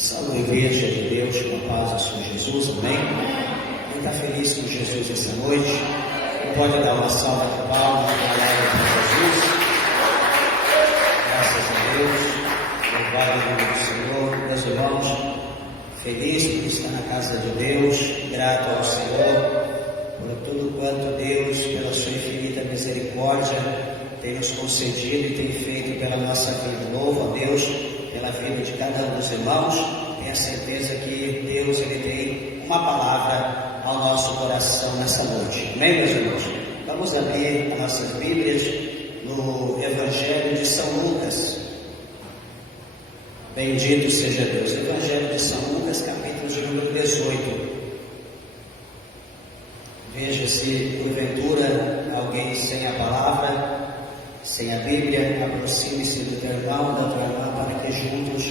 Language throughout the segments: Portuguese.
Salve a igreja de Deus, com a paz do Senhor Jesus, amém? Quem está feliz com Jesus essa noite, pode dar uma salva de palmas para Jesus. Graças a Deus, louvado o nome do Senhor. Meus irmãos, feliz por estar na casa de Deus, grato ao Senhor por tudo quanto Deus, pela sua infinita misericórdia, tem nos concedido e tem feito pela nossa vida. Louvo a Deus pela vida de cada um dos irmãos. Tenho a certeza que Deus ele tem uma palavra ao nosso coração nessa noite. Amém, meus irmãos? Vamos abrir as nossas Bíblias no Evangelho de São Lucas. Bendito seja Deus. Evangelho de São Lucas, capítulo de número 18. Veja se porventura alguém sem a palavra, sem a Bíblia, aproxime-se do teu irmão, da tua irmã, para que juntos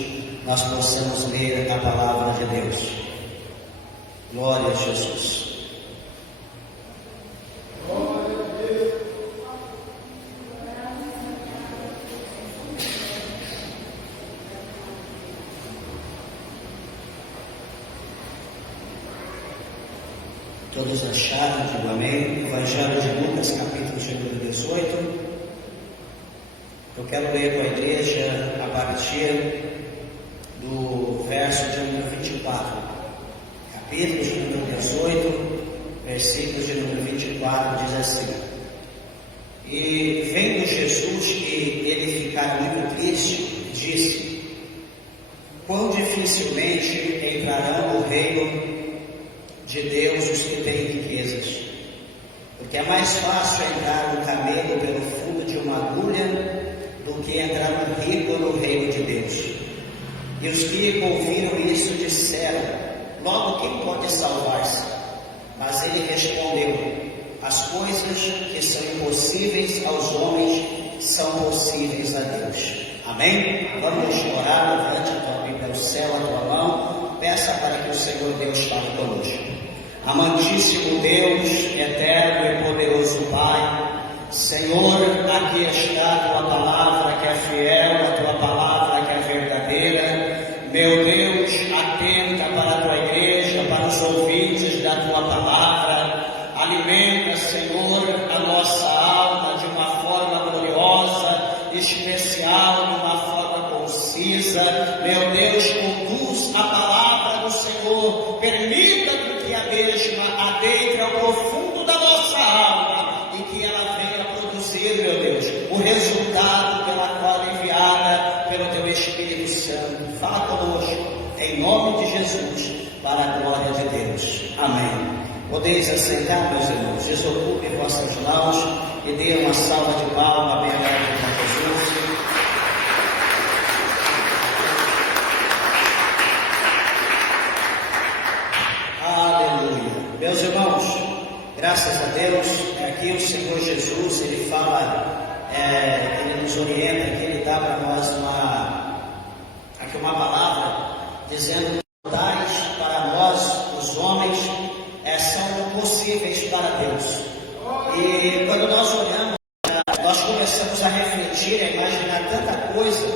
nós possamos ler a palavra de Deus. Glória a Jesus. Todos acharam, digo amém. Evangelho de Lucas, capítulo de número 18. Eu quero ler com a igreja a partir do verso de número 24. Capítulo de número 18, versículos de número 24, diz assim: E vendo Jesus que ele ficara muito triste, disse: Quão dificilmente entrarão no reino de Deus os que têm riquezas, porque é mais fácil entrar um camelo pelo fundo de uma agulha do que entrar um rico no reino de Deus. E os que ouviram isso disseram: Logo quem pode salvar-se? Mas ele respondeu: As coisas que são impossíveis aos homens são possíveis a Deus. Amém? Vamos orar. Levante a tua Bíblia ao céu, a tua mão, peça para que o Senhor Deus fale conosco. Amantíssimo Deus, eterno e poderoso Pai, Senhor, aqui está a tua palavra que é fiel, a tua palavra que é verdadeira. Meu Deus, atenta para a tua igreja, para os ouvintes da tua palavra. Alimenta, Senhor, a nossa alma de uma forma gloriosa, especial, de uma forma concisa. Meu Deus, conduz a palavra do Senhor, permita que a mesma adentre ao profundo da nossa alma e que ela venha produzir, meu Deus, o resultado pela qual enviada pelo teu Espírito Santo. Fala conosco, em nome de Jesus, para a glória de Deus. Amém. Podeis assentar, meus irmãos, desocupem vossas mãos e dêem uma salva de palmas bem grande para Jesus. Aleluia. Meus irmãos, graças a Deus, aqui o Senhor Jesus, ele fala, ele nos orienta, aqui ele dá para nós uma palavra, dizendo que tais para nós, os homens, são possíveis para Deus. E quando nós olhamos, nós começamos a refletir, a imaginar tanta coisa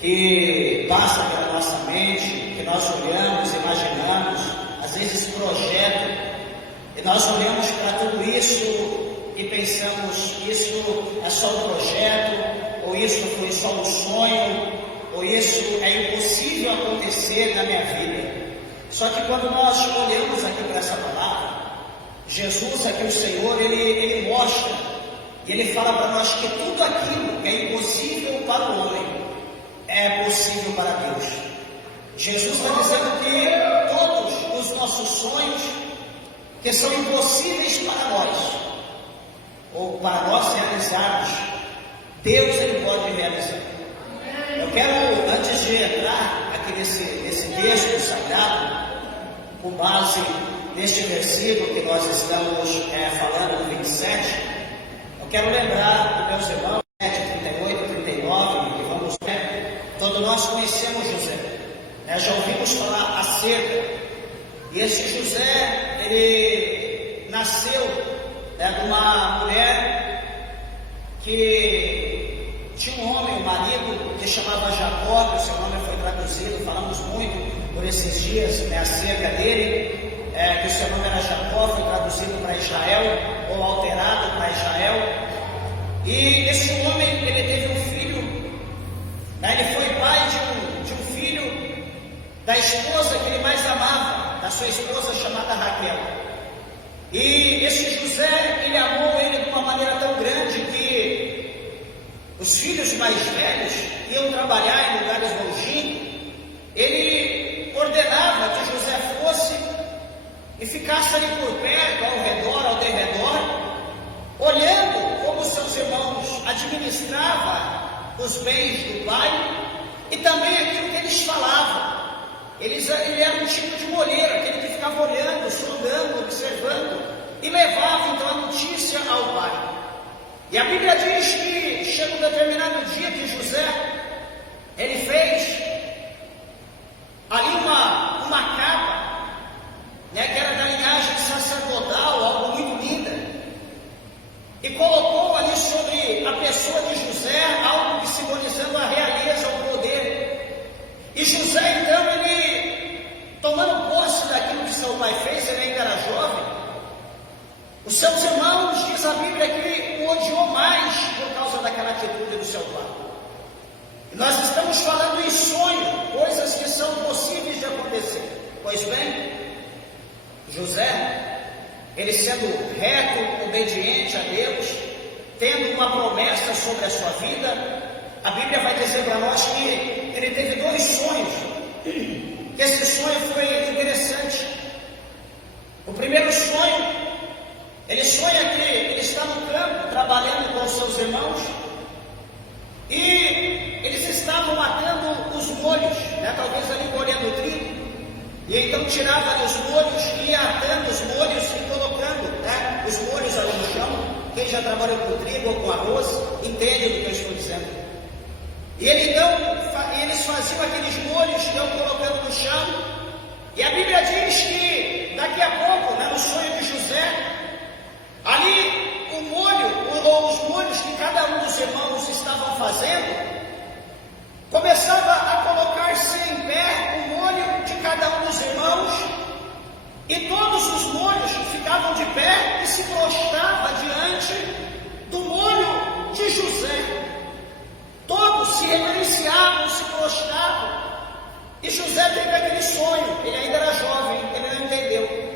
que passa pela nossa mente, que nós olhamos, imaginamos, às vezes projeto, e nós olhamos para tudo isso e pensamos: isso é só um projeto, ou isso foi só um sonho, ou isso é impossível acontecer na minha vida. Só que quando nós olhamos aqui para essa palavra, Jesus aqui, o Senhor, ele mostra, e ele fala para nós que tudo aquilo que é impossível para o homem é possível para Deus. Jesus está dizendo que todos os nossos sonhos que são impossíveis para nós, ou para nós realizarmos, Deus ele pode realizar. Eu quero, antes de entrar aqui nesse texto sagrado, com base neste versículo que nós estamos falando no 27, eu quero lembrar dos meus irmãos, 38, 39, que vamos ver, todos nós conhecemos José, já ouvimos falar acerca, e esse José, ele nasceu de uma mulher que tinha um homem, um marido, que chamava Jacó, que o seu nome foi traduzido, falamos muito por esses dias, né, acerca dele, que o seu nome era Jacó, foi traduzido para Israel, ou alterado para Israel. E esse homem, ele teve um filho, né, ele foi pai de um filho da esposa que ele mais amava, da sua esposa chamada Raquel. E esse José, ele amou ele de uma maneira tão grande que os filhos mais velhos iam trabalhar em lugares longínquos. Ele ordenava que José fosse e ficasse ali por perto, ao redor, ao derredor, olhando como seus irmãos administravam os bens do pai e também aquilo que eles falavam. Ele era um tipo de molheiro, aquele que ficava olhando, sondando, observando e levava então a notícia ao pai. E a Bíblia diz que chega um determinado dia que José, ele fez ali uma capa, né, que era da linhagem sacerdotal, algo muito linda, e colocou ali sobre a pessoa de José algo que simbolizando a realeza, o poder. E José então, ele tomando posse daquilo que seu pai fez, ele ainda era jovem, os seus irmãos, diz a Bíblia, que ele o odiou mais por causa daquela atitude do seu pai. E nós estamos falando em sonho, coisas que são possíveis de acontecer. Pois bem, José, ele sendo reto, obediente a Deus, tendo uma promessa sobre a sua vida, a Bíblia vai dizer para nós que ele teve 2 sonhos. Que esse sonho foi interessante. O primeiro sonho, ele sonha que ele está no campo trabalhando com os seus irmãos e eles estavam matando os molhos, né? Talvez ali colhendo trigo, e então tirava ali os molhos e ia atando os molhos e colocando, né, os molhos ali no chão. Quem já trabalhou com trigo ou com arroz entende o que eu estou dizendo. E ele então, eles faziam aqueles molhos e iam colocando no chão, e a Bíblia diz que daqui a pouco, né, no sonho de José, ali o molho, ou os molhos que cada um dos irmãos estavam fazendo, começava a colocar-se em pé o molho de cada um dos irmãos, e todos os molhos ficavam de pé e se prostravam diante do molho de José. Todos se reverenciavam, se prostravam. E José teve aquele sonho, ele ainda era jovem, ele não entendeu.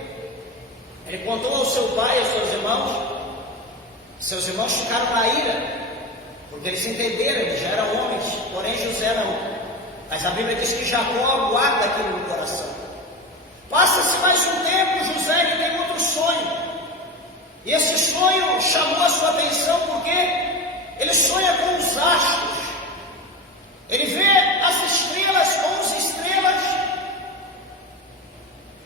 Ele contou ao seu pai e aos seus irmãos. Seus irmãos ficaram na ira, porque eles entenderam, eles já eram homens, porém José não. Mas a Bíblia diz que Jacó guarda aquilo no coração. Passa-se mais um tempo, José ele tem outro sonho. E esse sonho chamou a sua atenção porque ele sonha com os astros. Ele vê as estrelas, 11 estrelas,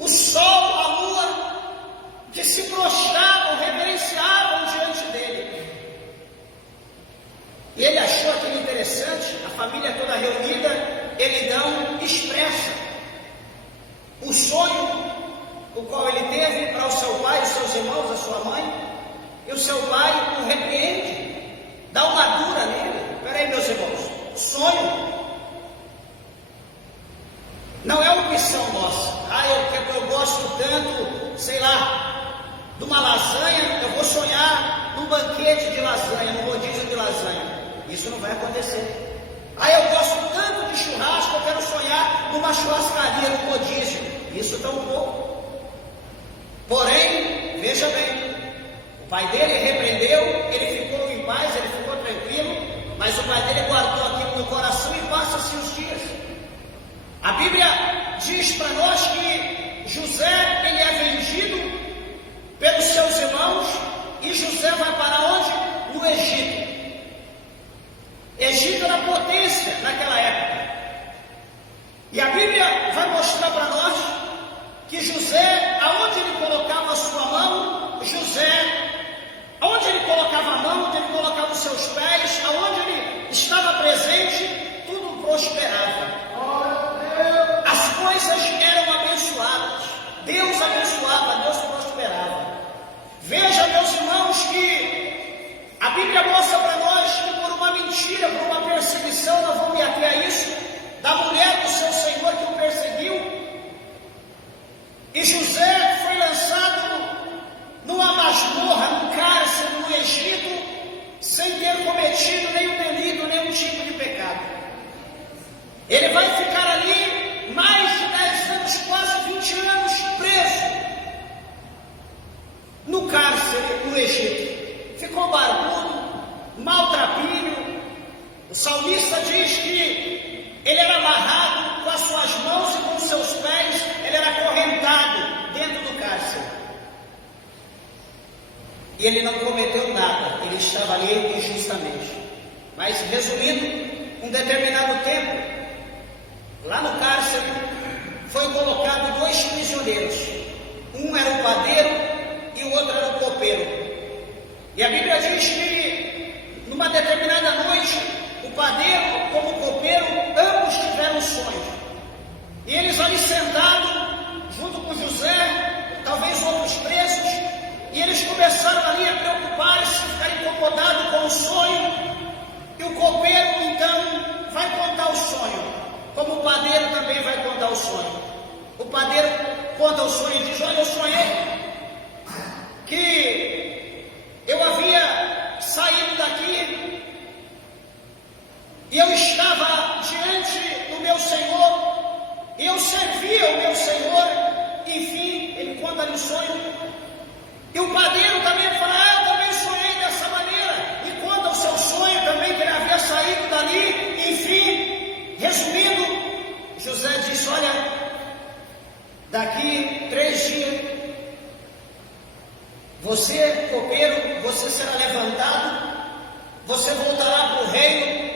o sol, a lua, que se prostravam, reverenciavam diante dele. E ele achou aquilo interessante, a família toda reunida, ele não expressa o sonho, o qual ele teve para o seu pai, os seus irmãos, a sua mãe, e o seu pai o repreende, dá uma dura nele. Peraí, meus irmãos, sonho não é opção nossa. Eu gosto tanto, sei lá, de uma lasanha, eu vou sonhar num banquete de lasanha, num rodízio de lasanha. Isso não vai acontecer. Eu gosto tanto de churrasco, eu quero sonhar numa churrascaria, num rodízio. Isso tampouco. Porém, veja bem, o pai dele repreendeu, ele ficou em paz, ele ficou tranquilo, mas o pai dele guardou aquilo no coração e passa-se os dias. A Bíblia diz para nós que José, ele é vendido pelos seus irmãos, e José vai para onde? No Egito. Egito era potência naquela época. E a Bíblia vai mostrar para nós que José, aonde ele colocava a sua mão, aonde ele colocava a mão, onde ele colocava os seus pés, aonde ele estava presente, tudo prosperava. As coisas eram abençoadas. Deus abençoava, Deus prosperava. Veja, meus irmãos, que a Bíblia mostra para nós que por uma mentira mentira, por uma perseguição, não vou me ater a isso, da mulher do seu senhor que o perseguiu. E José foi lançado numa masmorra, num cárcere no Egito, sem ter cometido nenhum delito, nenhum tipo de pecado. Ele vai ficar ali mais de 10 anos, quase 20 anos preso, no cárcere no Egito. Ficou barbudo, maltrapilho. O salmista diz que ele era amarrado com as suas mãos e com os seus pés, ele era acorrentado dentro do cárcere. E ele não cometeu nada, ele estava ali injustamente. Mas, resumindo, um determinado tempo, lá no cárcere, foi colocado 2 prisioneiros. Um era o padeiro e o outro era o copeiro. E a Bíblia diz que, numa determinada noite, o padeiro como o copeiro, ambos tiveram sonhos. E eles ali sentados, junto com José, talvez outros presos, e eles começaram ali a preocupar-se, ficar incomodados com o sonho. E o copeiro, então, vai contar o sonho, como o padeiro também vai contar o sonho. O padeiro conta o sonho e diz: olha, eu sonhei que eu havia saído daqui e eu estava diante do meu Senhor, e eu servia o meu Senhor. Enfim, ele conta-lhe o sonho. E o padeiro também fala: eu também sonhei dessa maneira, e conta o seu sonho também, que ele havia saído dali. Enfim, resumindo, José disse: olha, daqui 3 dias, você, copeiro, você será levantado, você voltará para o reino,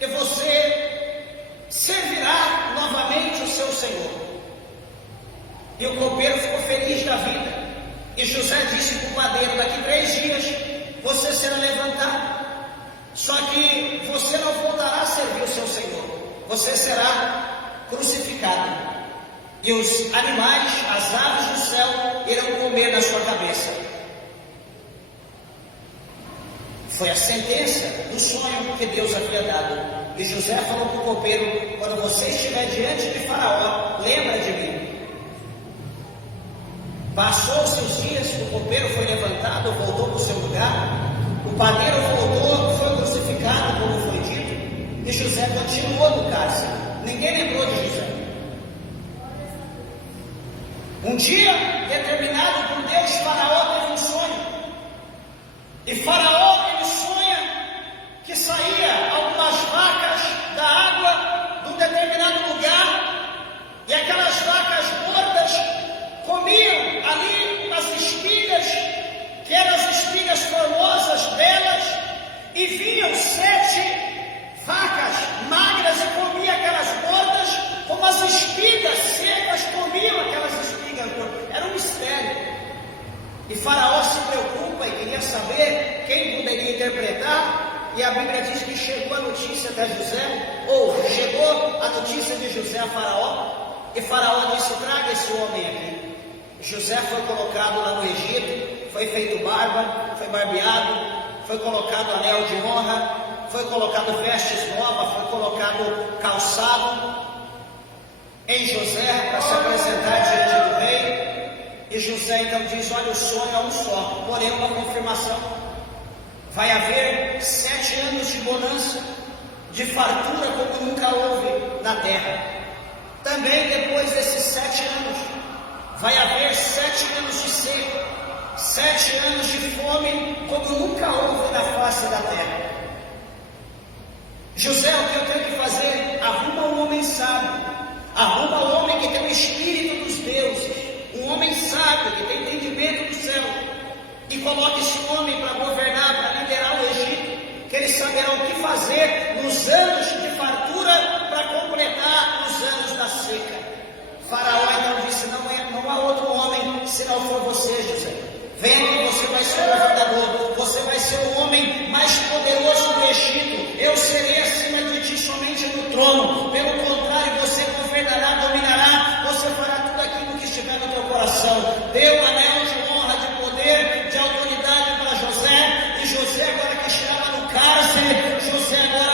e você servirá novamente o seu Senhor. E o copeiro ficou feliz da vida. E José disse para o padeiro: daqui 3 dias você será levantado, só que você não voltará a servir o seu Senhor, você será crucificado, e os animais, as aves do céu irão comer na sua cabeça. Foi a sentença do sonho que Deus havia dado. E José falou para o copeiro: quando você estiver diante de Faraó, lembra de mim. Passou os seus dias, o copeiro foi levantado, voltou para o seu lugar, o padeiro voltou, foi crucificado, como foi dito, e José continuou no cárcere. Ninguém lembrou de José. Um dia determinado por Deus, Faraó teve um sonho, e Faraó ele sonha que saía algumas vacas da água de um determinado lugar, e aquelas vacas gordas comiam ali as espigas, que eram as espigas formosas delas, e vinham 7 vacas magras e comiam aquelas gordas, como as espigas secas comiam aquelas espigas gordas. Era um mistério. E Faraó se preocupa e queria saber quem poderia interpretar, e a Bíblia diz que chegou a notícia até José, ou chegou a notícia de José a Faraó, e Faraó disse: traga esse homem aqui. José foi colocado lá no Egito, foi feito barba, foi barbeado, foi colocado anel de honra, foi colocado vestes novas, foi colocado calçado em José para se apresentar diante do rei. E José então diz: olha, o sonho é um só, porém uma confirmação. Vai haver 7 anos de bonança, de fartura como nunca houve na terra. Também depois desses 7 anos, vai haver 7 anos de seca, 7 anos de fome, como nunca houve na face da terra. José, o que eu tenho que fazer? Arruma um homem sábio, arruma um homem que tem o espírito dos deuses, um homem sábio, que tem entendimento do céu, e coloque esse homem para governar, para liderar o Egito, que eles saberão o que fazer nos anos de fartura, para completar os anos da seca. Faraó então disse: não há outro homem se não for você, José. Venha que você vai ser o governador, você vai ser o homem mais poderoso do Egito. Eu serei acima de ti somente no trono. Pelo contrário, você governará, dominará, você fará tudo aquilo que estiver no teu coração. Deu anel de honra, de poder, de autoridade para José. E José, agora que estava no cárcere, José agora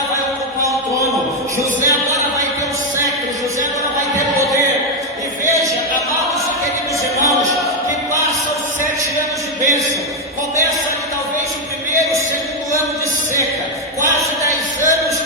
bênção. Começa ali talvez o primeiro, segundo ano de seca, quase 10 anos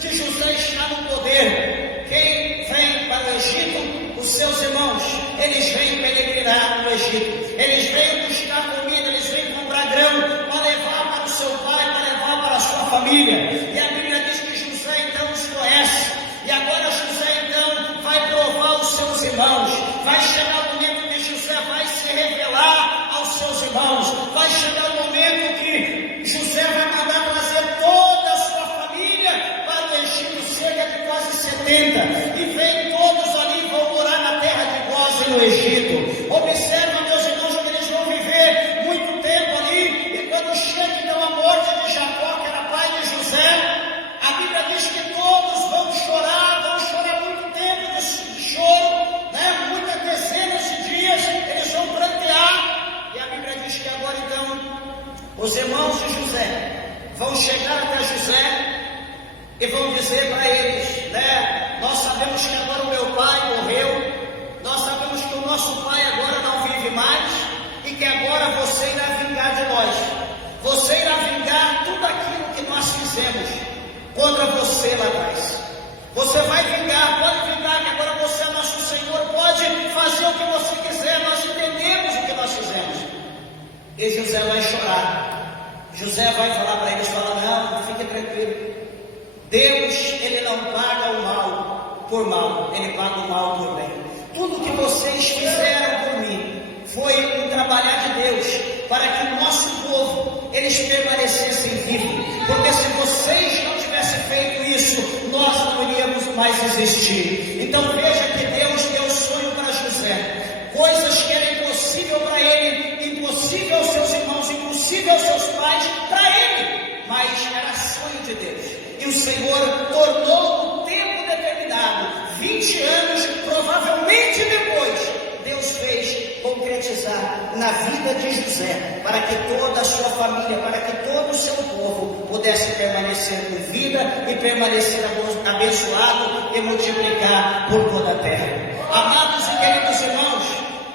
que José está no poder. Quem vem para o Egito? Os seus irmãos. Eles vêm peregrinar no Egito, eles vêm buscar comida, eles vêm comprar grão para levar para o seu pai, para levar para a sua família. E a Bíblia diz que José então os conhece, e agora José então vai provar os seus irmãos. Vai chegar o momento que José vai se revelar aos seus irmãos, vai chegar o momento que José vai mandar trazer toda a sua família para o Egito, cerca de quase 70, e vem todos ali, vão morar na terra de Gósen no Egito. Observa, meus irmãos, que eles vão viver muito tempo ali, e quando chega então a morte de Jacó, que era pai de José, a Bíblia diz que todos vão chorar muito tempo de choro, né? Muitas dezenas de dias, eles vão prantear, e a Bíblia diz que agora então, os irmãos de José vão chegar até José, e vão dizer para eles, né? Nós sabemos que agora o meu pai morreu, nós sabemos que o nosso pai agora não vive mais, e que agora você irá vingar de nós, você irá vingar tudo aquilo que nós fizemos contra você lá atrás. Você vai vingar, pode vingar, que agora você é nosso Senhor, pode fazer o que você quiser, nós entendemos o que nós fizemos. E José vai chorar, José vai falar para eles, não, fique tranquilo, Deus, Ele não paga o mal por mal, Ele paga o mal por bem. Tudo que vocês fizeram por mim foi um trabalhar de Deus para que o nosso povo, eles permanecessem vivos, porque se vocês não tivessem feito isso, nós não iríamos mais existir. Então veja que Deus deu sonho para José, coisas que eram impossível para ele, impossível aos seus irmãos, impossível aos seus pais, para ele, mas era sonho de Deus. E o Senhor tornou o tempo determinado, 20 anos, provavelmente depois, Deus fez concretizar na vida de José, para que toda a sua família, para que todo o seu povo pudesse permanecer com vida e permanecer abençoado e multiplicar por toda a terra. Amados e queridos irmãos,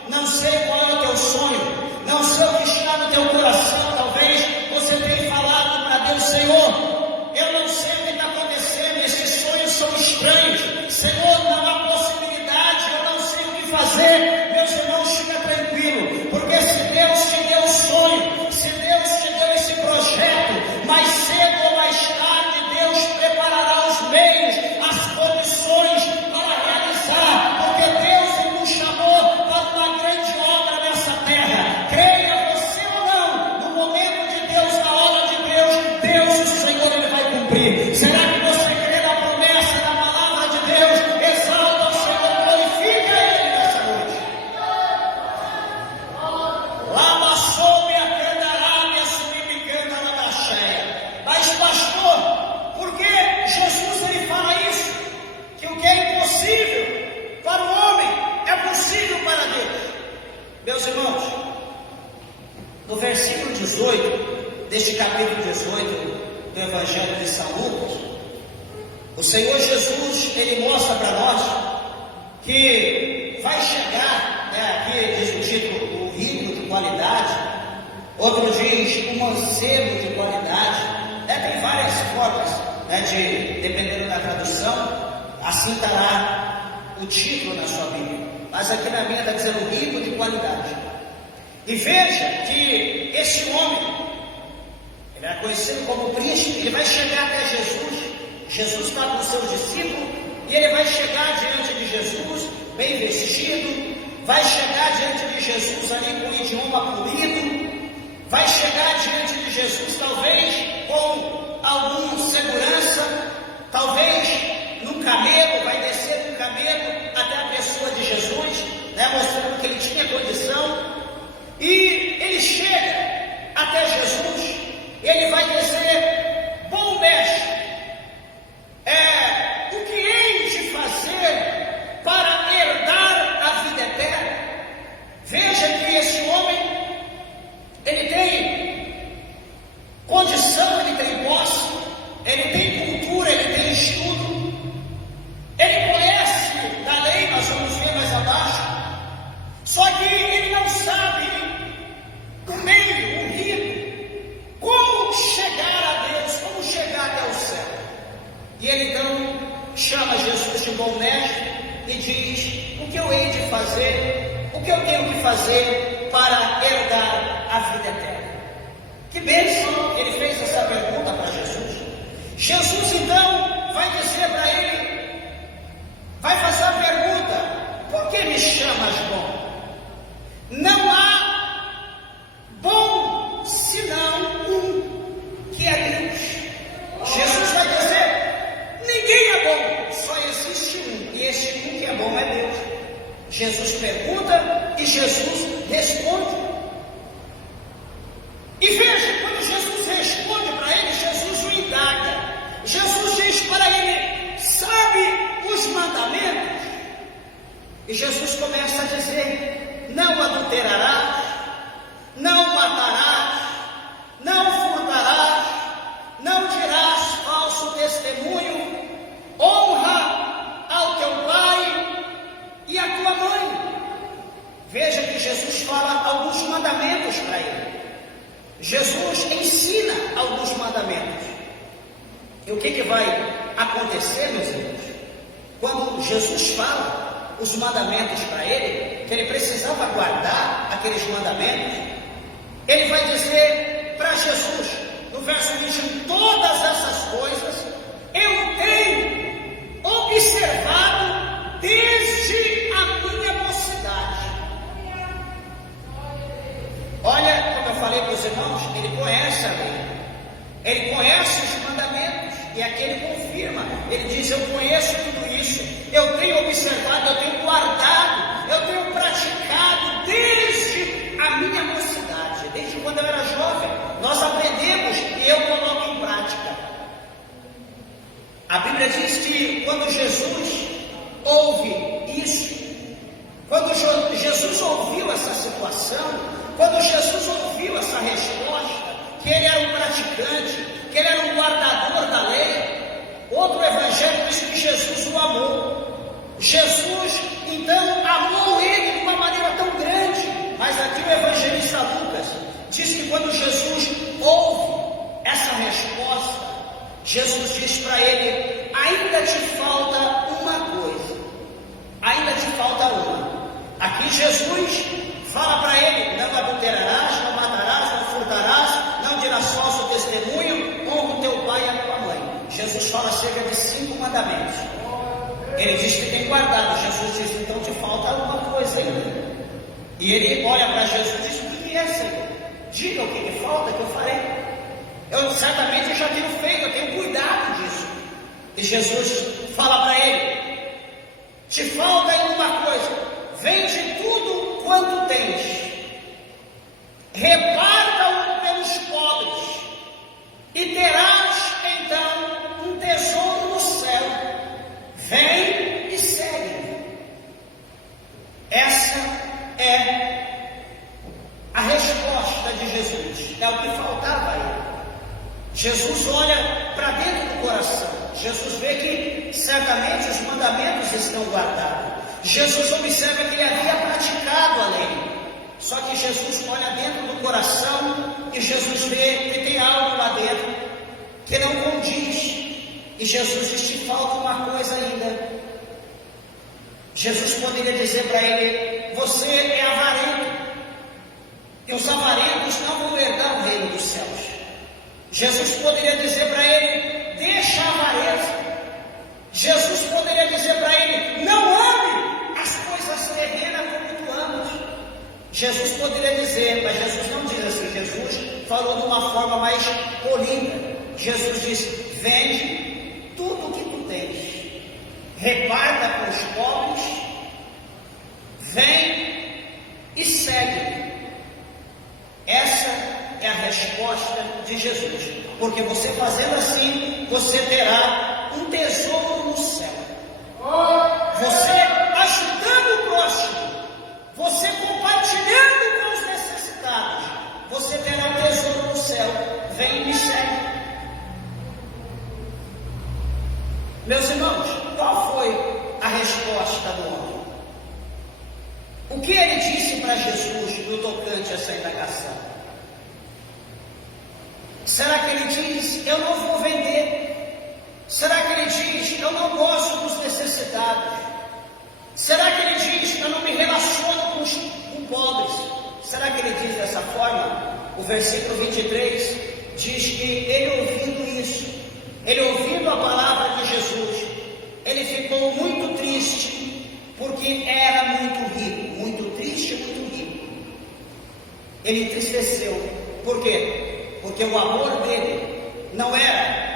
não sei qual é o teu sonho, não sei o que está no teu coração, talvez você tenha falado para Deus, Senhor, eu não sei o que está acontecendo, esses sonhos são estranhos, Senhor, não há possibilidade, eu não sei o que fazer. Meus irmãos, fica tranquilo, porque se Deus te deu o sonho, se Deus te deu esse projeto, mais cedo ou mais tarde Deus preparará os meios, as condições para realizar, porque Deus nos chamou para uma grande obra nessa terra. Creia você ou não, no momento de Deus, na hora de Deus, Deus, o Senhor, Ele vai cumprir. Será que você crê na promessa, na palavra de Deus? Exalta o Senhor, glorifica Ele nessa noite. Lama soube a candarábia, subicando na baixeia. Mas pastor, por que Jesus ele fala isso? Que o que é impossível para o homem é possível para Deus. Meus irmãos, no versículo 18 deste capítulo 18 do Evangelho de São Lucas, o Senhor Jesus ele mostra para nós que vai chegar, né, aqui diz o título, o rico de qualidade, outro diz o mancebo de qualidade, tem várias formas, né, dependendo da tradução, assim está lá o título na sua Bíblia, mas aqui na minha está dizendo rico de qualidade. E veja que esse homem, ele é conhecido como príncipe, ele vai chegar até Jesus, Jesus está com os seus discípulos, e ele vai chegar diante de Jesus, bem vestido, vai chegar diante de Jesus ali com o idioma polido, vai chegar diante de Jesus talvez com alguma segurança, talvez num camelo, vai descer num camelo até a pessoa de Jesus, né, mostrando que ele tinha condição, e ele chega até Jesus, ele vai dizer, bom mestre, o que hei de fazer para herdar a vida eterna? Veja que esse homem, ele tem condição, ele tem posse, ele tem cultura, ele tem estudo, ele conhece da lei, nós vamos ver mais abaixo, só que ele não sabe do meio diz o que eu hei de fazer, o que eu tenho que fazer para herdar a vida eterna. Que bênção! Ele fez essa pergunta para Jesus. Jesus então vai dizer para ele, vai fazer a pergunta: por que me chamas bom? Não há bom senão um, que é Deus. Jesus vai dizer: ninguém é bom, só existe um, e esse um que é bom é Deus. Jesus pergunta e Jesus responde. E veja, quando Jesus responde para ele, Jesus o indaga. Jesus diz para ele: sabe os mandamentos? E Jesus começa a dizer: não adulterarás, não matarás, não furtarás, não dirás falso testemunho, honra ao teu pai e à tua mãe. Veja que Jesus fala alguns mandamentos para ele. Jesus ensina alguns mandamentos. E o que vai acontecer, meus irmãos? Quando Jesus fala os mandamentos para ele, que ele precisava guardar aqueles mandamentos, ele vai dizer para Jesus, no verso 20: todas essas coisas eu tenho observado desde a minha mocidade. Olha, como eu falei para os irmãos, ele conhece a lei, ele conhece os mandamentos, e aqui ele confirma, ele diz: eu conheço tudo isso, eu tenho observado, eu tenho guardado, eu tenho praticado desde a minha mocidade, desde quando eu era jovem. Nós aprendemos e eu coloco em prática. A Bíblia diz que quando Jesus ouve isso, quando Jesus ouviu essa situação, quando Jesus ouviu essa resposta, que ele era um praticante, que ele era um guardador da lei, outro evangelho diz que Jesus o amou. Jesus então amou ele de uma maneira tão grande, mas aqui o evangelista Lucas diz que quando Jesus ouve essa resposta, Jesus diz para ele: ainda te falta uma coisa, ainda te falta uma. Aqui Jesus fala para ele: não adulterarás, não matarás, não furtarás, não dirás falso testemunho, honra o teu pai e a tua mãe. Jesus fala acerca de 5 mandamentos. Ele diz que tem guardado. Jesus diz: então te falta alguma coisa ainda. E ele olha para Jesus e diz: o que é, Senhor? Diga o que falta, que eu farei. Eu certamente já tenho feito, eu tenho cuidado disso. E Jesus fala para ele: te falta ainda uma coisa, vende tudo quanto tens, reparta-o pelos pobres, e terás então um tesouro no céu. Vem e segue-me. Essa é a resposta de Jesus, é o que faltava a ele. Jesus olha para dentro do coração, Jesus vê que certamente os mandamentos estão guardados. Jesus observa que ele havia praticado a lei, só que Jesus olha dentro do coração e Jesus vê que tem algo lá dentro que não condiz. E Jesus diz: te falta uma coisa ainda. Jesus poderia dizer para ele: você é avarento, e os avarentos não vão herdar o reino dos céus. Jesus poderia dizer para ele: deixa a avareza. Jesus poderia dizer para ele: não ame as coisas terrenas como tu amas. Jesus poderia dizer, mas Jesus não diz assim. Jesus falou de uma forma mais polida. Jesus diz: vende tudo o que tu tens, reparta com os pobres, vem e segue-me. Essa é a resposta de Jesus, porque você fazendo assim, você terá um tesouro no céu. Você ajudando o próximo, você compartilhando com os necessitados, você terá um tesouro no céu. Vem e me segue. Meus irmãos, qual foi a resposta do homem? O que ele disse para Jesus no tocante a essa indagação? Será que ele diz: eu não vou vender? Será que ele diz: eu não gosto dos necessitados? pobres. Será que ele diz dessa forma? O versículo 23 diz que ele ouvindo isso, ele ouvindo a palavra de Jesus, ele ficou muito triste, porque era muito rico, muito triste, muito rico. Ele entristeceu. Por quê? Porque o amor dele não era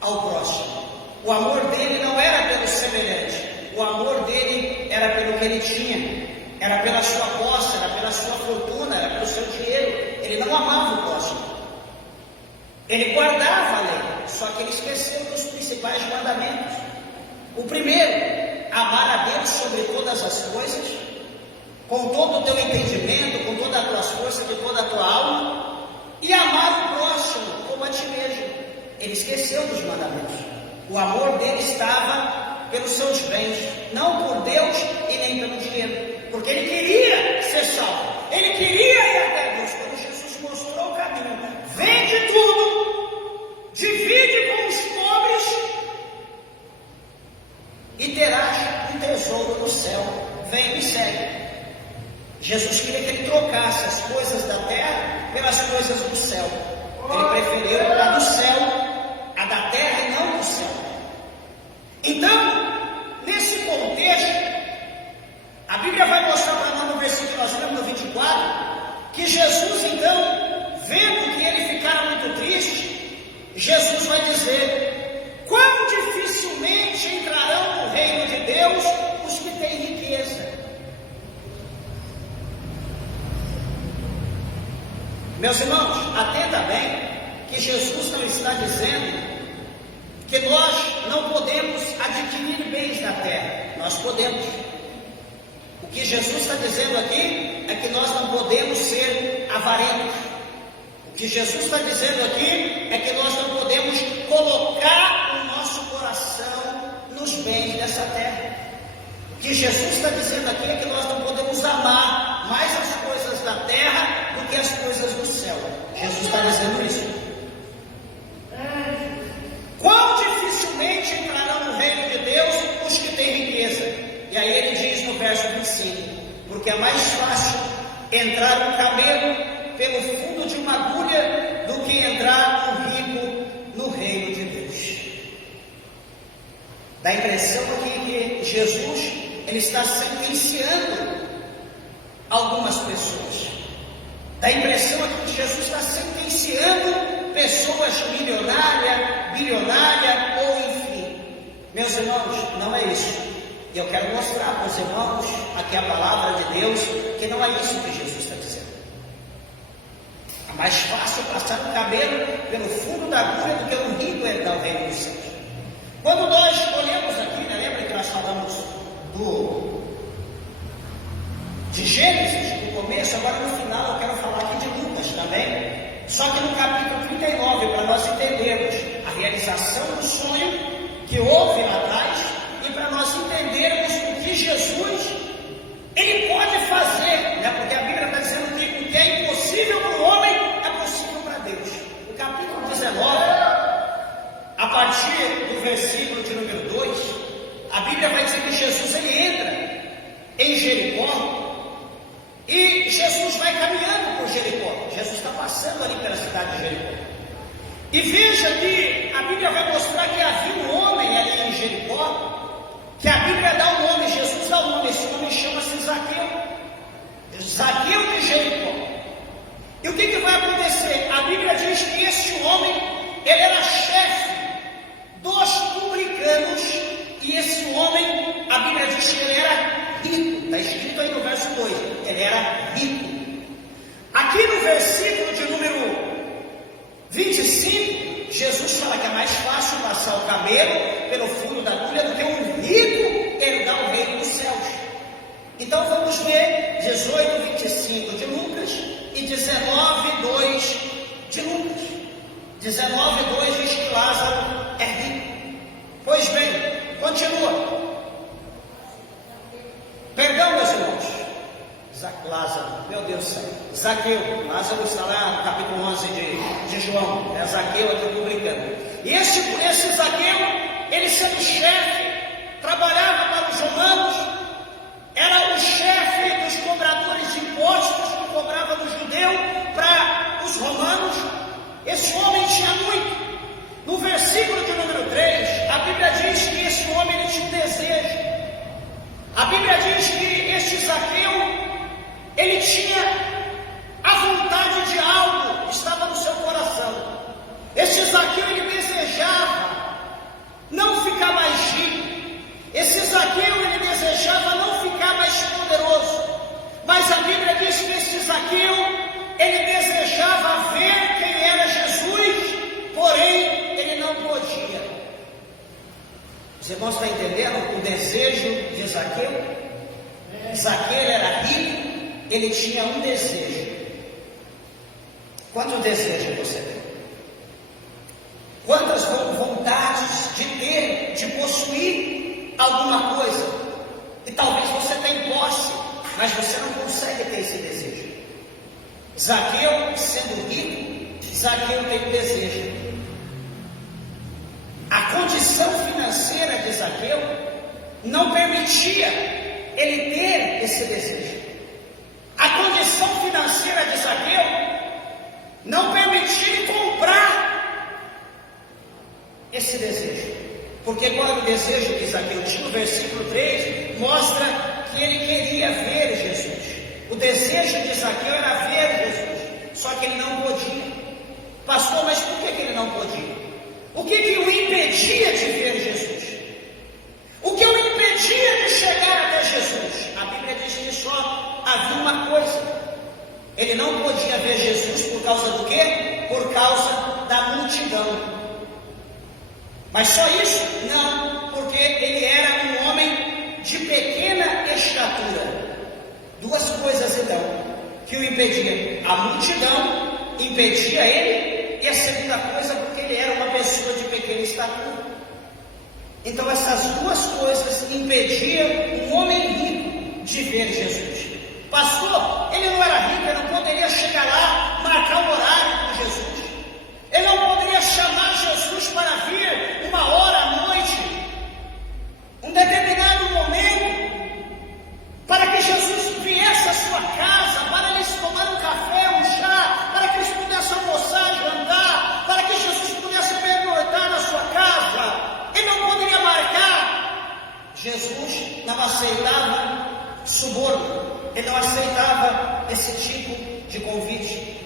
ao próximo, o amor dele não era pelo semelhante, o amor dele era pelo que ele tinha, era pela sua posse, era pela sua fortuna, era pelo seu dinheiro. Ele não amava o próximo, ele guardava a lei, só que ele esqueceu dos principais mandamentos. O primeiro, amar a Deus sobre todas as coisas, com todo o teu entendimento, com todas as tuas forças, de toda a tua alma, e amar o próximo como a ti mesmo. Ele esqueceu dos mandamentos. O amor dele estava pelos seus bens, não por Deus e nem pelo dinheiro, porque ele queria ser salvo, ele queria ir até Deus. Quando Jesus mostrou o caminho, vende tudo, divide com os pobres e terás um tesouro no céu, vem e me segue. Jesus queria que ele trocasse as coisas da terra pelas coisas do céu. Ele preferiu a do céu, a da terra e não do céu. Então, nesse contexto, a Bíblia vai mostrar para nós no versículo que nós lemos no 24, que Jesus então, vendo que ele ficara muito triste, Jesus vai dizer: quão dificilmente entrarão no reino de Deus os que têm riqueza. Meus irmãos, atenta bem, que Jesus não está dizendo que nós não podemos adquirir bens na terra. Nós podemos. O que Jesus está dizendo aqui é que nós não podemos ser avarentos. O que Jesus está dizendo aqui é que nós não podemos colocar o nosso coração nos bens dessa terra. O que Jesus está dizendo aqui é que nós não podemos amar mais as coisas da terra do que as coisas do céu. Jesus está dizendo isso. Quão dificilmente entrarão no reino de Deus os que têm riqueza. E aí ele diz no verso 25: porque é mais fácil entrar um camelo pelo fundo de uma agulha do que entrar um rico no reino de Deus. Dá a impressão aqui que Jesus, ele está sentenciando algumas pessoas. Dá a impressão aqui que Jesus está sentenciando pessoas milionárias, bilionárias ou enfim. Meus irmãos, não é isso. E eu quero mostrar para os irmãos aqui a palavra de Deus, que não é isso que Jesus está dizendo. É mais fácil passar um camelo pelo fundo da agulha do que um rico herdar o reino dos céus. Quando nós olhamos aqui, né, lembra que nós falamos de Gênesis no começo, agora no final eu quero falar aqui de Lucas também. Só que no capítulo 39, para nós entendermos a realização do sonho que houve lá atrás, e para nós entendermos o que Jesus, ele pode fazer, né? Porque a Bíblia está dizendo que o que é impossível para o homem é possível para Deus. O capítulo 19, a partir do versículo de número 2, a Bíblia vai dizer que Jesus ele entra em Jericó, e Jesus vai caminhando por Jericó. Jesus está passando ali pela cidade de Jericó. E veja que a Bíblia vai mostrar que havia um homem ali em Jericó, que a Bíblia dá o nome, Jesus dá o nome, esse homem chama-se Zaqueu. Zaqueu de Jericó. E o que vai acontecer? A Bíblia diz que esse homem, ele era chefe dos publicanos, e esse homem, a Bíblia diz que ele era rico. Está escrito aí no verso 2, ele era rico. Aqui no versículo de número 25, Jesus fala que é mais fácil passar o camelo pelo fundo da agulha do que um rico herdar o reino dos céus. Então vamos ver 18, 25 de Lucas e 19, 2 de Lucas. 19, 2 diz que Lázaro é rico. Pois bem, continua. Perdão, meus irmãos. Lázaro, meu Deus do céu. Zaqueu, Lázaro está lá no capítulo 11 de João. É Zaqueu aqui publicando. E esse Zaqueu, ele sendo chefe, trabalhava para os romanos, era o chefe dos cobradores de impostos que cobravam do judeu para os romanos. Esse homem tinha muito. No versículo de número 3, a Bíblia diz que esse homem ele tinha um desejo. A Bíblia diz que este Zaqueu, ele tinha a vontade de algo, estava no seu coração. Este Zaqueu, ele desejava não ficar mais rico. Esse Zaqueu, ele desejava não ficar mais poderoso. Mas a Bíblia diz que este Zaqueu, ele desejava ver quem era Jesus, porém, ele não podia. Os irmãos estão entendendo o desejo de Zaqueu? Zaqueu era rico, ele tinha um desejo. Quantos desejos você tem? Quantas vontades de ter, de possuir alguma coisa? E talvez você tenha posse, mas você não consegue ter esse desejo. Zaqueu, sendo rico, Zaqueu tem desejo. A condição financeira de Zaqueu não permitia ele ter esse desejo. A condição financeira de Zaqueu não permitia ele comprar esse desejo. Porque qual era o desejo que Zaqueu tinha? O versículo 3 mostra que ele queria ver Jesus. O desejo de Zaqueu era ver Jesus, só que ele não podia. Pastor, mas por que ele não podia? O que o impedia de ver Jesus? O que o impedia de chegar até Jesus? A Bíblia diz que só havia uma coisa. Ele não podia ver Jesus por causa do quê? Por causa da multidão. Mas só isso? Não, porque ele era um homem de pequena estatura. Duas coisas então que o impediam. A multidão impedia ele, e a segunda coisa porque ele era uma pessoa de pequena estatura. Então essas duas coisas impediam um homem rico de ver Jesus. Pastor, ele não era rico, ele não poderia chegar lá, marcar um horário com Jesus. Ele não poderia chamar Jesus para vir uma hora à noite, um determinado momento, para que Jesus viesse à sua casa, para eles tomar um café, um chá, para que eles pudessem almoçar, jantar, para que Jesus pudesse pernoitar na sua casa. Ele não poderia marcar. Jesus não aceitava suborno, ele não aceitava esse tipo de convite.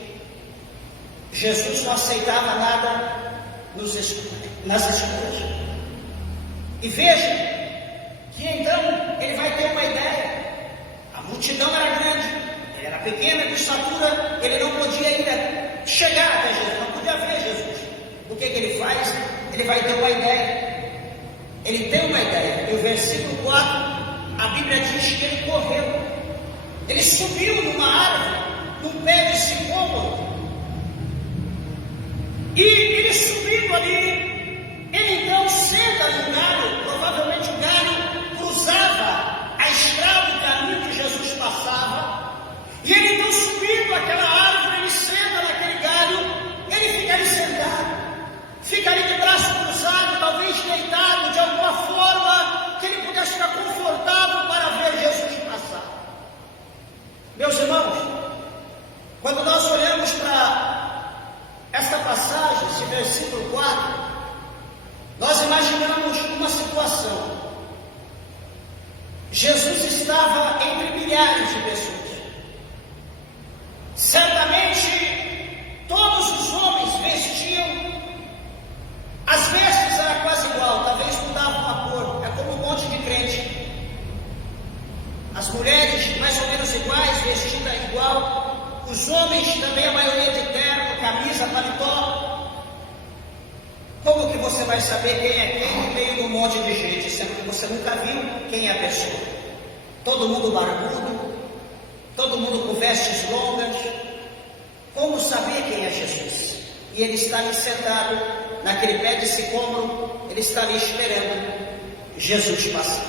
Jesus não aceitava nada nas escuras. E veja que então ele vai ter uma ideia. A multidão era grande, ele era pequeno de estatura, ele não podia ainda chegar até Jesus, não podia ver Jesus. O que ele faz? Ele vai ter uma ideia. Ele tem uma ideia. E o versículo 4, a Bíblia diz que ele correu. Ele subiu numa árvore, num pé de sicômoro. E ele subindo ali, ele então senta no galho. Provavelmente o galho cruzava a estrada, o caminho que Jesus passava. E ele então subindo aquela árvore, ele senta naquele galho, ele fica ali sentado, fica ali de braço cruzado, talvez deitado de alguma forma, que ele pudesse ficar confortável para ver Jesus passar. Meus irmãos, quando nós olhamos para esta passagem, esse versículo 4, nós imaginamos uma situação. Jesus estava entre milhares de pessoas. Certamente, todos os homens vestiam, as vestes eram quase igual, talvez mudavam a cor, é como um monte de crente. As mulheres mais ou menos iguais, vestida igual. Os homens também, a maioria de terno, camisa, paletó. Como que você vai saber quem é quem no meio de um monte de gente, sendo que você nunca viu quem é a pessoa? Todo mundo barbudo, todo mundo com vestes longas. Como saber quem é Jesus? E ele está ali sentado, naquele pé de sicômoro, ele está ali esperando Jesus passar.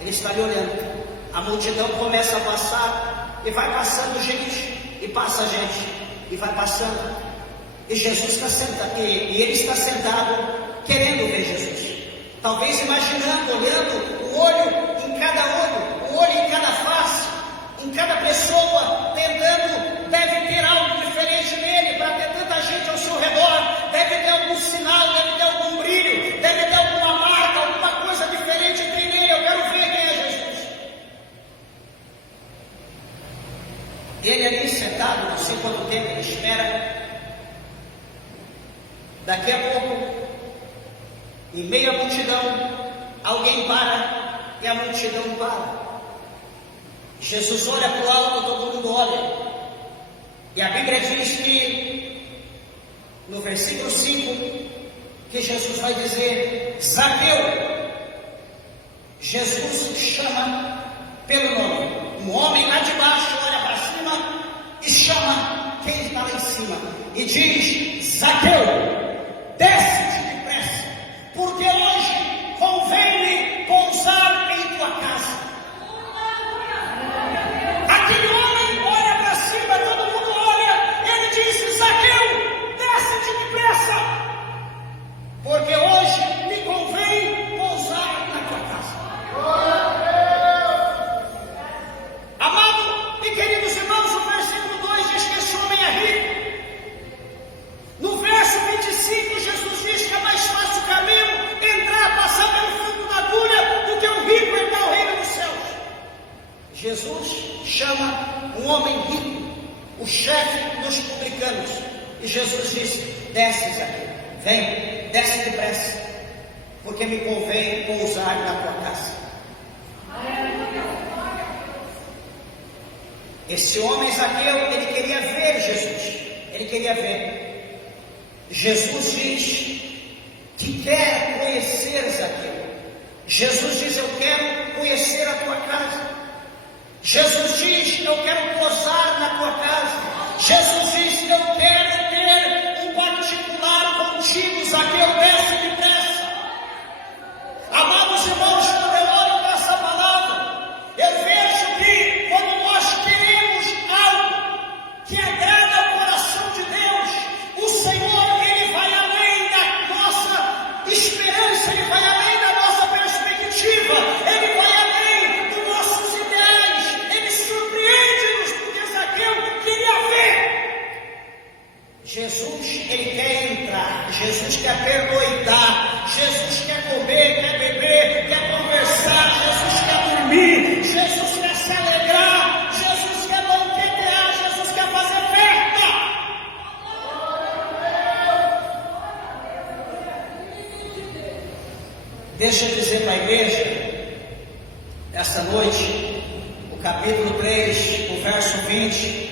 Ele está ali olhando. A multidão começa a passar, e vai passando gente. E passa gente, e vai passando, e Jesus está sentado, e ele está sentado, querendo ver Jesus, talvez imaginando, olhando o olho em cada face, em cada pessoa. pessoa tentando, deve ter algo diferente nele para ter tanta gente ao seu redor, deve ter algum sinal, deve ter algum brilho, deve ter alguma marca, alguma coisa diferente tem nele. Eu quero ver quem é Jesus. Ele ali sentado, não sei quanto tempo ele espera. Daqui a pouco, em meio à multidão, alguém para e a multidão para. Jesus olha para o alto, todo mundo olha. E a Bíblia diz que, no versículo 5, que Jesus vai dizer: Zaqueu. Jesus chama pelo nome. Um homem lá de baixo olha para cima e chama quem está lá em cima. E diz: Zaqueu, desce depressa, porque hoje convém-me pousar em tua casa. Aquele homem olha para cima, todo mundo olha, ele diz: Zaqueu, desce depressa, porque hoje me convém pousar na tua casa. Amado e queridos irmãos, o versículo 2 diz que esse homem é rico. No verso 25, Jesus diz que é mais fácil o caminho entrar, passar pelo fundo da agulha, do que o rico entrar ao reino dos céus. Jesus chama um homem rico, o chefe dos publicanos, e Jesus diz: desce, Zaqueu, vem, desce depressa, porque me convém pousar na tua casa. Esse homem, Zaqueu, ele queria ver Jesus, ele queria ver. Jesus diz que quer conhecer Zaqueu. Jesus diz: eu quero conhecer a tua casa. Jesus diz: eu quero posar na tua casa. Jesus diz: eu quero ter um particular contigo. Zaqueu, desce depressa. Amados irmãos, quando eu olho para essa palavra, eu vejo que quando nós queremos algo que agrada ao coração de Deus, o Senhor, Ele vai além da nossa esperança, Ele vai além da nossa perspectiva, Ele vai além dos nossos ideais, Ele surpreende-nos, porque Zaqueu queria ver. Jesus, Ele quer entrar, Jesus quer perdoidar, Jesus quer comer, quer beber, quer conversar, Jesus quer dormir, Jesus quer se alegrar, Jesus quer banquetear, Jesus quer fazer festa. Deixa eu dizer para a igreja, essa noite, o capítulo 3, o verso 20,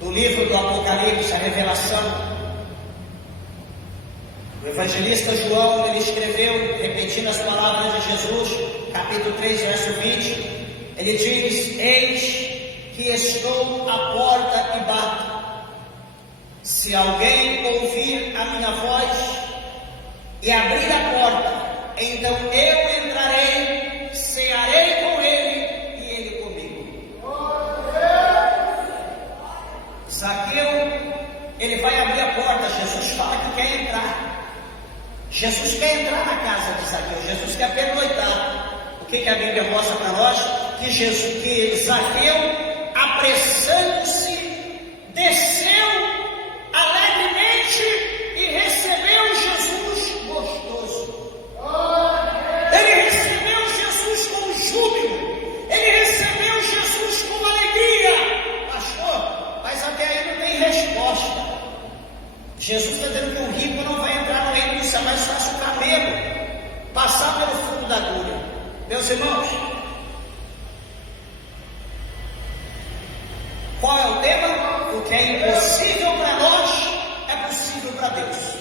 do livro do Apocalipse, a revelação. O evangelista João, ele escreveu, repetindo as palavras de Jesus, capítulo 3, verso 20, ele diz: eis que estou à porta e bato. Se alguém ouvir a minha voz e abrir a porta, então eu entrarei, cearei com ele e ele comigo. Zaqueu, ele vai abrir a porta. Jesus fala que quer entrar. Jesus quer entrar na casa de Zaqueu. Jesus quer pernoitar. O que a Bíblia mostra para nós? Que Zaqueu, apressando-se, desceu alegremente e recebeu Jesus gostoso. Ele recebeu Jesus com júbilo. Ele recebeu Jesus com alegria. Pastor, mas até aí não tem resposta. Jesus está dizendo que o rico não vai entrar no reino do céu, mas faz o camelo passar pelo fundo da agulha. Meus irmãos, qual é o tema? O que é impossível para nós é possível para Deus.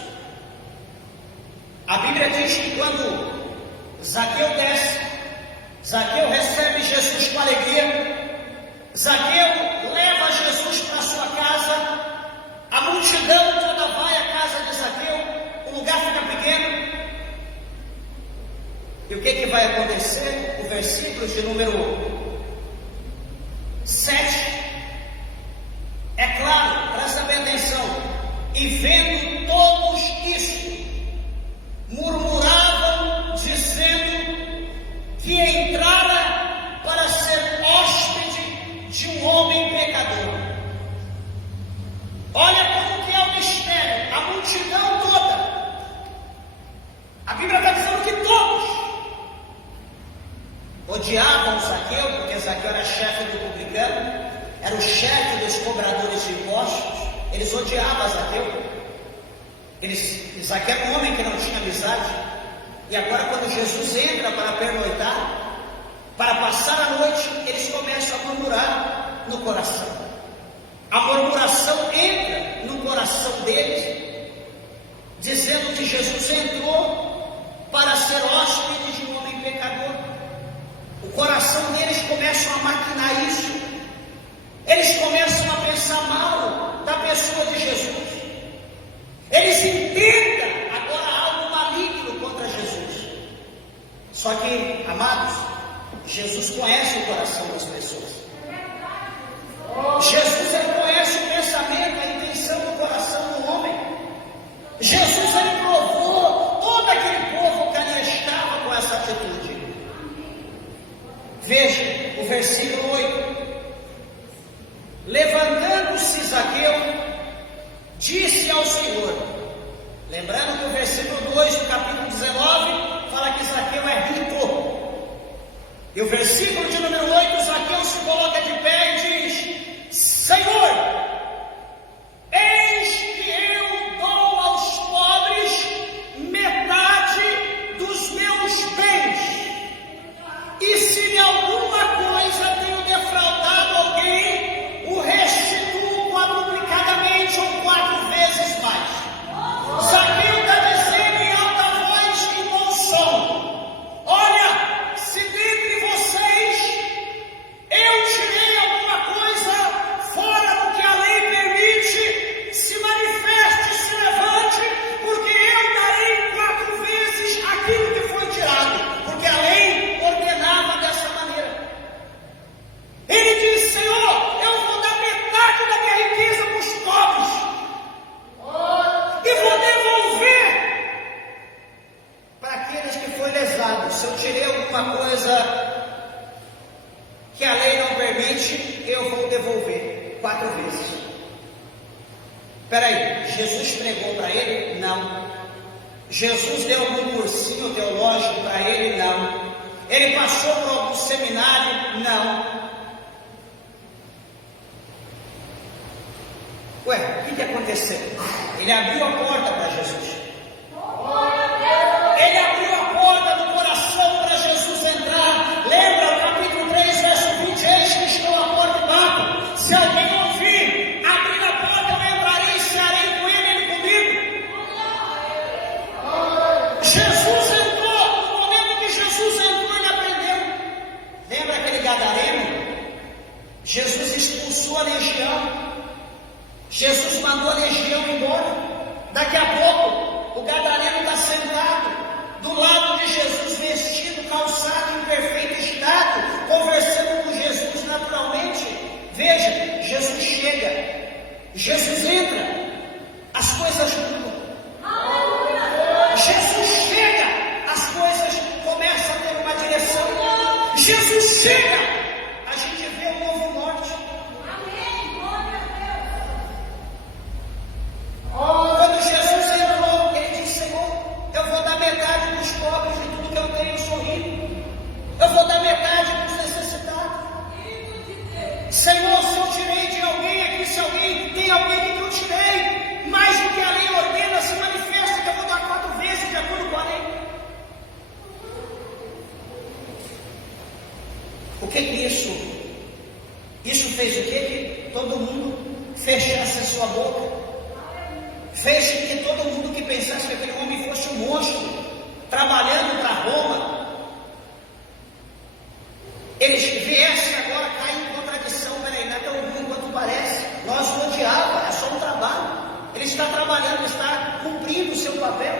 A Bíblia diz que quando Zaqueu desce, Zaqueu recebe Jesus com alegria. Zaqueu leva Jesus para sua casa. A multidão toda vai à casa de Zaqueu. O lugar fica pequeno. E o que vai acontecer? O versículo de número 7. É claro, presta bem atenção. E vendo todos isso, murmuravam, dizendo que entrara chefe do publicano, era o chefe dos cobradores de impostos. Eles odiavam Zaqueu. Zaqueu era um homem que não tinha amizade. E agora, quando Jesus entra para pernoitar, para passar a noite, eles começam a murmurar no coração. A murmuração entra no coração deles, dizendo que Jesus entrou para ser hóspede de um homem pecador. O coração deles começa a maquinar isso. Eles começam a pensar mal da pessoa de Jesus. Eles intentam agora algo maligno contra Jesus. Só que, amados, Jesus conhece o coração das pessoas. Jesus, ele conhece o pensamento, a intenção do coração do homem. Jesus, ele provou todo aquele povo que ali estava com essa atitude. Veja o versículo 8. Levantando-se Zaqueu, disse ao Senhor. Lembrando que o versículo 2 do capítulo 19 fala que Zaqueu é rico. E o versículo de número 8, Zaqueu se coloca de pé e diz: Senhor, eis que eu dou aos pobres metade dos meus bens. E se em alguma coisa tenho defraudado alguém, o restituo quadruplicadamente ou 4 vezes mais. Zaqueu está dizendo em alta voz e bom som: olha, se dentre vocês eu tirei alguma coisa fora do que a lei permite, se manifeste, se levante, porque eu darei 4 vezes aquilo que foi tirado, porque a lei ordenava dessa maneira. Ele diz: Senhor, eu vou dar metade da minha riqueza para os pobres, e vou devolver para aqueles que foram lesados. Se eu tirei alguma coisa que a lei não permite, eu vou devolver 4 vezes. Espera aí, Jesus pregou para ele? Não. Jesus deu algum cursinho teológico para ele? Não. Ele passou por algum seminário? Não. Ué, o que aconteceu? Ele abriu a porta para Jesus. Ele abriu a porta do coração para Jesus entrar. Lembra o capítulo 3, verso 20? Eis que estou à porta e bato. Se alguém ouvir, abrir a porta, eu entrarei e cearei com ele comigo. Jesus entrou. No momento que Jesus entrou, ele aprendeu. Lembra aquele gadareno? Jesus expulsou a legião. Jesus mandou a legião embora. Daqui a pouco, o gadareno está sentado do lado de Jesus, vestido, calçado, em perfeito estado, conversando com Jesus naturalmente. Veja, Jesus chega, Jesus entra, as coisas mudam. Jesus chega, as coisas começam a ter uma direção. Jesus chega, a gente vê um novo norte. Quando Jesus entrou, ele disse: Senhor, eu vou dar metade dos pobres de tudo que eu tenho, eu sou rico. Eu vou dar metade dos necessitados. Senhor, se eu tirei de alguém aqui, se alguém tem alguém que eu tirei, mais do que a lei ordena, se manifesta que eu vou dar 4 vezes de acordo com a lei. O que é isso? Isso fez o quê? Que todo mundo fechasse a sua boca. Fez com que todo mundo que pensasse que aquele homem fosse um monstro, trabalhando para Roma, eles viessem agora cair em contradição. Peraí, não é tão ruim quanto parece. Nós o odiava, é só um trabalho. Ele está trabalhando, ele está cumprindo o seu papel.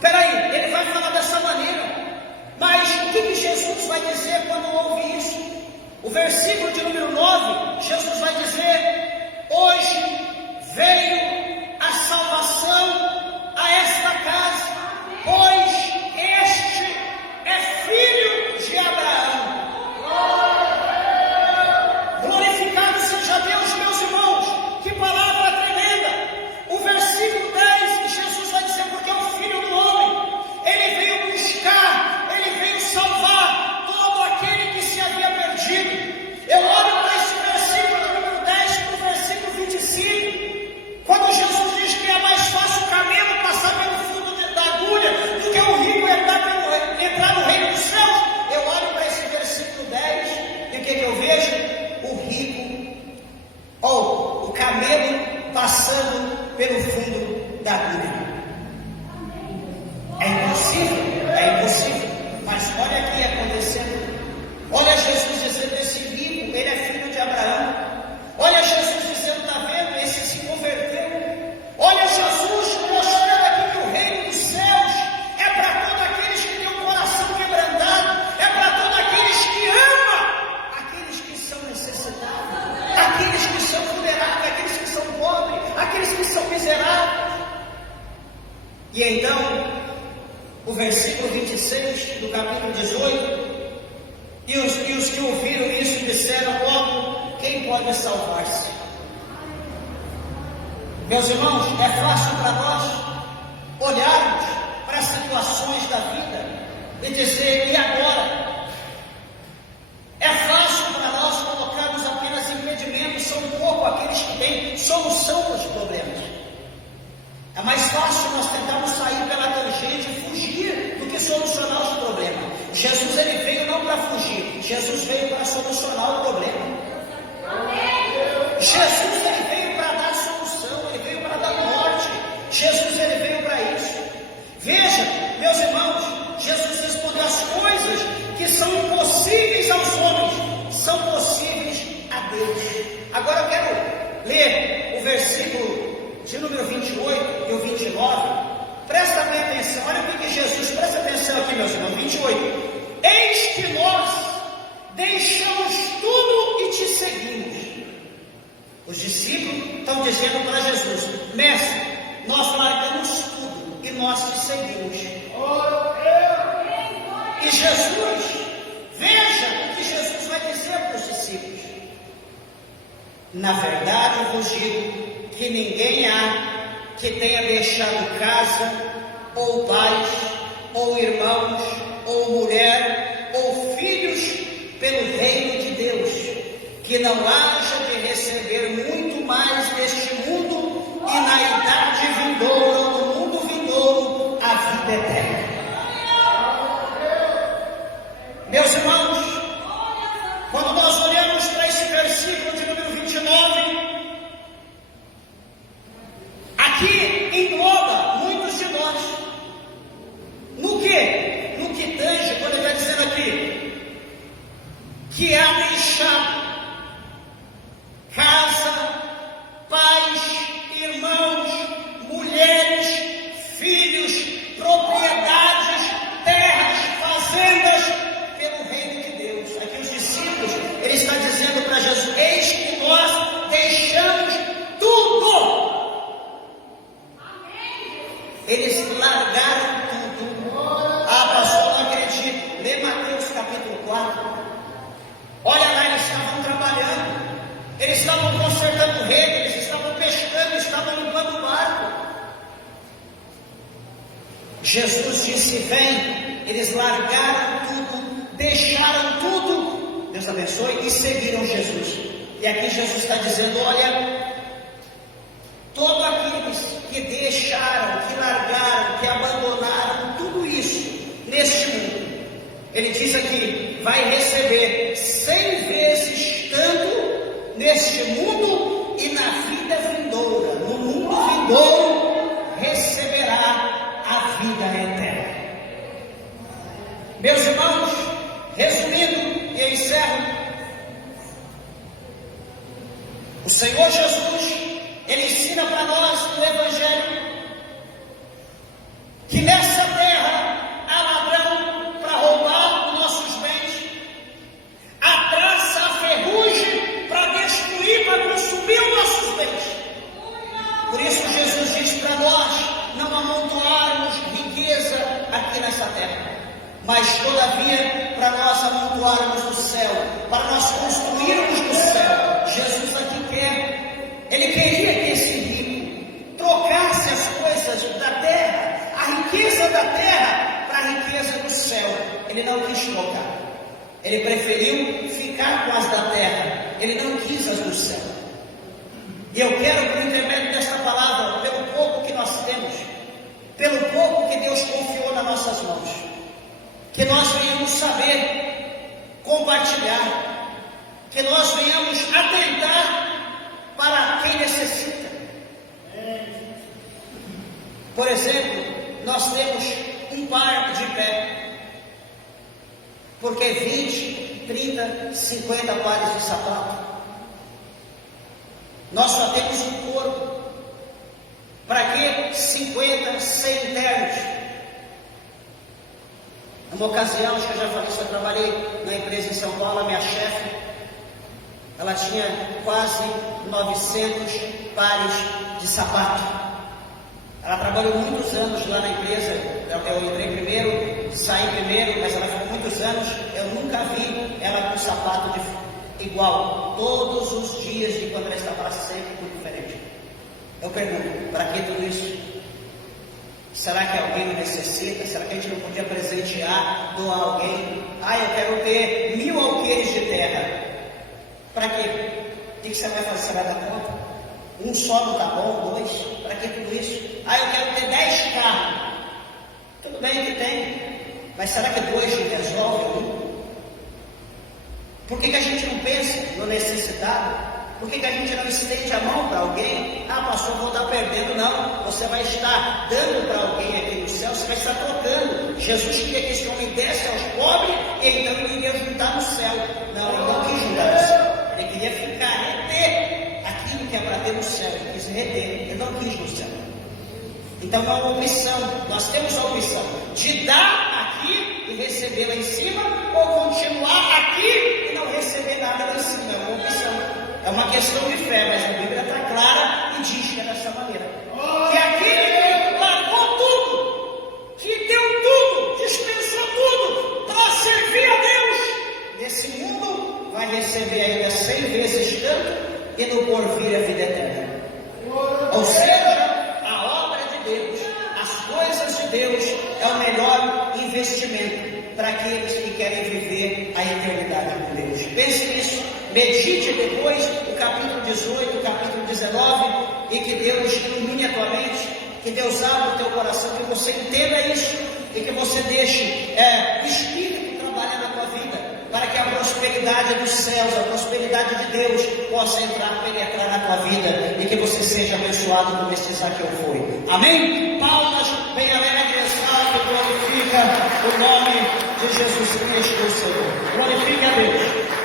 Peraí, ele vai falar dessa maneira. Mas o que Jesus vai dizer quando ouve isso? O versículo de número 9, Jesus vai dizer: hoje veio a salvação a esta casa, pois este é filho de Abraão. Glorificado seja Deus, meus irmãos. Que palavra tremenda. O versículo 10, Jesus vai dizer: porque o Filho do Homem, ele veio buscar, ele veio salvar todo aquele que se havia perdido. passando pelo fundo da agulha. É impossível, é impossível. Mas olha aqui acontecendo. Olha Jesus dizendo: esse rico, ele é filho de Abraão. Olha Jesus dizendo: está vendo? Esse se converteu. Olha Jesus mostrando aqui que o reino dos céus é para todos aqueles que têm o coração quebrantado, é para todos aqueles que amam aqueles que são necessitados, aqueles que são vulneráveis, aqueles que são pobres, aqueles que são miseráveis. E então, o versículo 26 do capítulo 18, e os que ouviram isso disseram logo: quem pode salvar-se? Meus irmãos, é fácil para nós olharmos para as situações da vida e dizer: e agora? É fácil para nós colocarmos apenas impedimentos, são pouco aqueles que têm solução para os problemas. É mais fácil nós tentarmos sair pela tangente e fugir do que solucionar os problemas. Jesus, ele veio não para fugir, Jesus veio para solucionar o problema. Jesus, ele veio para dar solução, ele veio para dar norte. Jesus, ele veio para isso. Veja, meus irmãos, Jesus respondeu: as coisas que são impossíveis aos homens são possíveis a Deus. Agora eu quero ler o versículo de número 28 e o 29, presta bem atenção, olha o que Jesus, presta atenção aqui, meus irmãos, 28, eis que nós deixamos tudo e te seguimos. Os discípulos estão dizendo para Jesus: mestre, nós largamos tudo e nós te seguimos. E Jesus, veja o que Jesus vai dizer para os discípulos: na verdade eu vos digo que ninguém há que tenha deixado casa, ou pais, ou irmãos, ou mulher, ou filhos, pelo reino de Deus, que não haja de receber muito mais deste mundo, e na idade vindoura, no mundo vindouro, a vida eterna. Meus irmãos, quando nós olhamos para esse versículo de número 29, aqui engloba muitos de nós. No que? No que tange, quando ele está dizendo aqui que há deixado casa, pais, irmãos, mulheres, filhos, propriedades, terras, fazendas, pelo reino de Deus. Aqui os discípulos, ele está dizendo para Jesus: eis que nós deixamos tudo. Eles largaram tudo. Ah, pastor, não acredito. Lê Mateus capítulo 4. Olha lá, eles estavam trabalhando, eles estavam consertando rede, eles estavam pescando, estavam limpando o barco. Jesus disse: vem. Eles largaram tudo, deixaram tudo, Deus abençoe, e seguiram Jesus. E aqui Jesus está dizendo: olha, todos aqueles que deixaram, que largaram, que abandonaram tudo isso neste mundo, ele diz aqui, vai receber 100 vezes tanto neste mundo e na vida vindoura. No mundo vindouro receberá a vida eterna. Meus irmãos, resumindo e encerro, o Senhor Jesus, ele ensina para nós no Evangelho que nessa terra há ladrão para roubar os nossos bens, há traça, há ferrugem para destruir, para consumir os nossos bens. Por isso Jesus diz para nós não amontoarmos riqueza aqui nessa terra, mas todavia para nós amontoarmos no céu, para nós construirmos no céu. Jesus aqui quer, ele queria que esse rico trocasse as coisas da terra, a riqueza da terra, para a riqueza do céu. Ele não quis trocar, ele preferiu ficar com as da terra, ele não quis as do céu. E eu quero, por intermédio desta palavra, pelo pouco que nós temos, pelo pouco que Deus confiou nas nossas mãos, que nós venhamos saber compartilhar, que nós venhamos atentar para quem necessita. Por exemplo, nós temos um par de pé, porque 20, 30, 50 pares de sapato. Nós só temos um corpo. Para que 50, 100 ternos? Numa ocasião, acho que eu já falei isso, eu trabalhei na empresa em São Paulo, a minha chefe, ela tinha quase 900 pares de sapato. Ela trabalhou muitos anos lá na empresa. Eu entrei primeiro, saí primeiro, mas ela ficou muitos anos. Eu nunca vi ela com sapato igual. Todos os dias de quando ela estava sempre muito diferente. Eu pergunto, para que tudo isso? Será que alguém necessita? Será que a gente não podia presentear, doar alguém? Eu quero ter 1000 alqueires de terra. Para quê? O que você vai fazer? Você vai dar conta? Um só não está bom, 2? Para que tudo isso? Eu quero ter 10 carros. Tudo bem que tem, mas será que 2 resolve um? Por que a gente não pensa no necessitado? Por que a gente não estende a mão para alguém? Pastor, vou estar perdendo. Não, você vai estar dando para alguém aqui no céu, você vai estar trocando. Jesus queria que esse homem desse aos pobres, e então ele iria juntar no céu. Não, ele não quis juntar no céu, ele queria ficar, reter aquilo que é para ter no céu, ele quis reter, ele não quis no céu. Então é uma opção, nós temos a opção de dar aqui e receber lá em cima, ou continuar aqui e não receber nada lá em cima. É uma opção. É uma questão de fé, mas a Bíblia está clara e diz que é dessa maneira. Que aquele que largou tudo, que deu tudo, dispensou tudo para servir a Deus, nesse mundo vai receber ainda 100 vezes tanto e no porvir a vida eterna. Ou seja, a obra de Deus, as coisas de Deus é o melhor investimento para aqueles que querem viver a eternidade com Deus. Pense nisso, medite depois o capítulo 18, o capítulo 19, e que Deus ilumine a tua mente, que Deus abra o teu coração, que você entenda isso, e que você deixe o Espírito trabalhar na tua vida, para que a prosperidade dos céus, a prosperidade de Deus possa penetrar na tua vida, e que você seja abençoado como este Zaqueu foi. Amém? Palmas bem alegres, salve, glorifica o nome de Jesus Cristo, o Senhor. Glorifique a Deus.